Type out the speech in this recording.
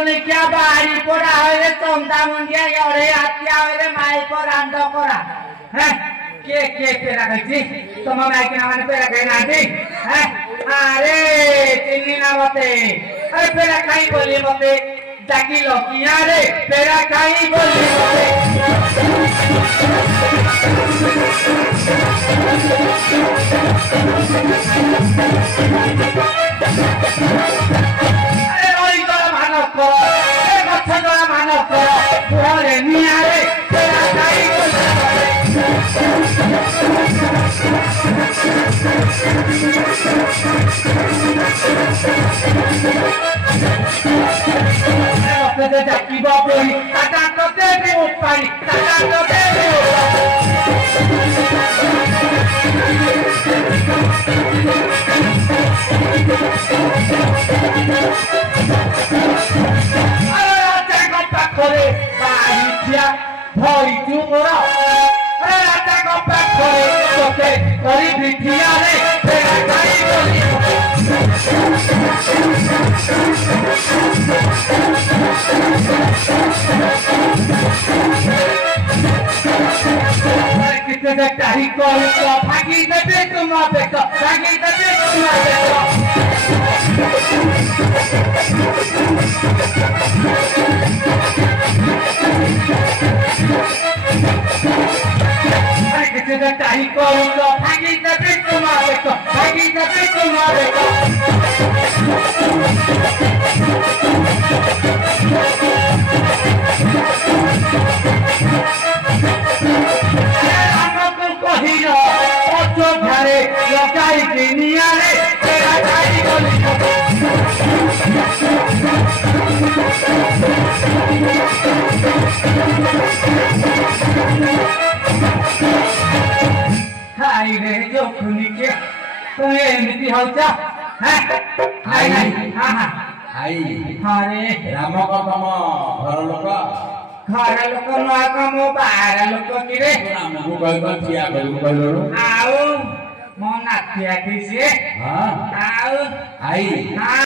देखुनी क्या बाहरी पड़ा है चंदा मुंडिया योरे आत्या है माइल पर आंदो करा हैं के पेरा गई तुम मैं के नाम पेरा गई ना दी हैं अरे चिन्नी ना मते अरे पेरा काई बोली मते डाकी लो किया रे पेरा काई बोली मते अरे ओई गला मानव करो ए गच्छ गला मानव करो ओरे निया रे पेरा काई बोली मते डाकी बाबोई टाटा तो देबी उपाई टाटा तो देबी अरे राजा को पाखरे बाहिया भई तू मोरा अरे राजा को पाखरे तोते करी बिठिया रे फेरा खाई बोली कितने देखता ही कोई तो भागी देते तुम देखो भागी देते तुम देखो कितने देखता ही कोई तो भागी देते तुम देखो भागी देते तुम देखो लगाई दुनिया रे तेरा गाड़ी बोली हाय रे जो खुली के तो ये एमती होता है हाय हां हां हाय अरे राम को तम घर लोक न कम बाहर लोक कि रे राम को कहबा किया कहलो आओ मो नाथिया किसे हां आओ आई हां